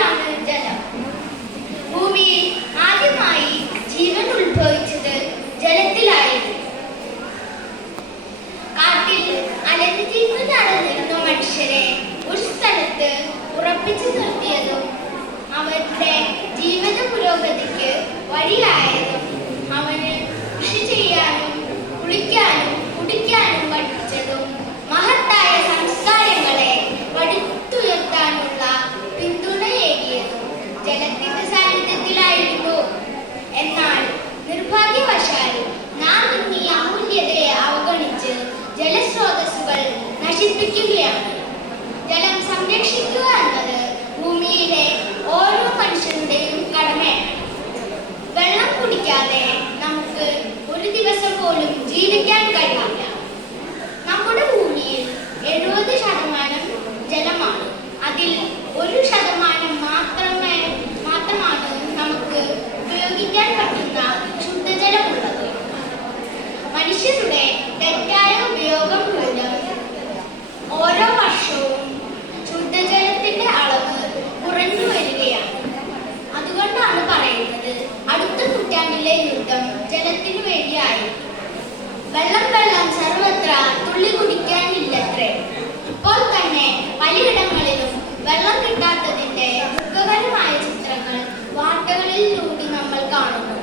안 돼. जीव विज्ञान करना? തുള്ളി കുടിക്കാനില്ലത്രേ. ഇപ്പോൾ തന്നെ പലയിടങ്ങളിലും വെള്ളം കിട്ടാത്തതിന്റെ ദുഃഖകരമായ ചിത്രങ്ങൾ വാർത്തകളിലൂടെ നമ്മൾ കാണുന്നു.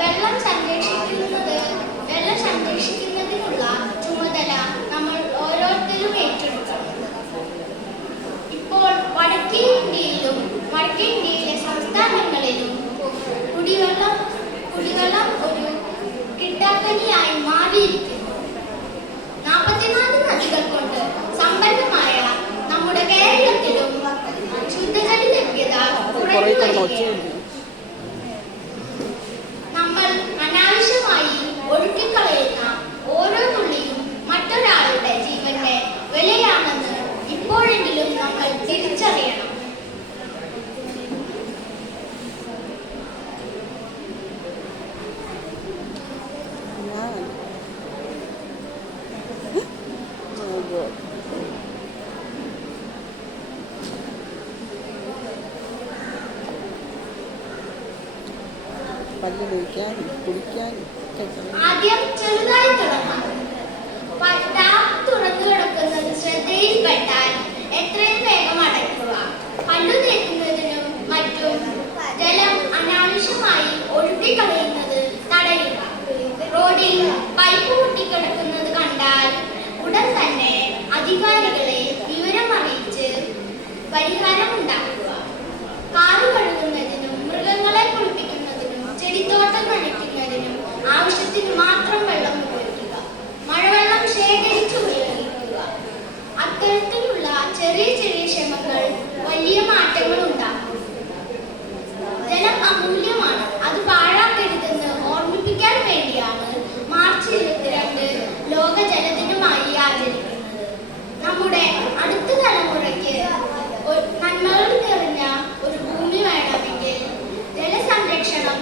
വെള്ളം സംരക്ഷിക്കുന്നത് വെള്ളം സംരക്ഷിക്കുന്നതിനുള്ള ചുമതല கற்பனையாய் மாறியிருக்கிறது പല്ല് തേക്കാനും കുടിക്കാനും ഒക്കെ ആദ്യം ചെറുതായി ശ്രദ്ധയിൽപ്പെട്ടാൽ വേഗം അടയ്ക്കുക. മറ്റും ജലം തടയുക. റോഡിൽ പൈപ്പ് കണ്ടാൽ ഉടൻ തന്നെ അധികാരികളെ വിവരം അറിയിച്ച് പരിഹാരം ഉണ്ടാക്കുക കാറുകൾ ചെറിയ ചെറിയ ക്ഷമകൾ വലിയ മാറ്റങ്ങൾ ഉണ്ടാക്കും ജലം അമൂല്യം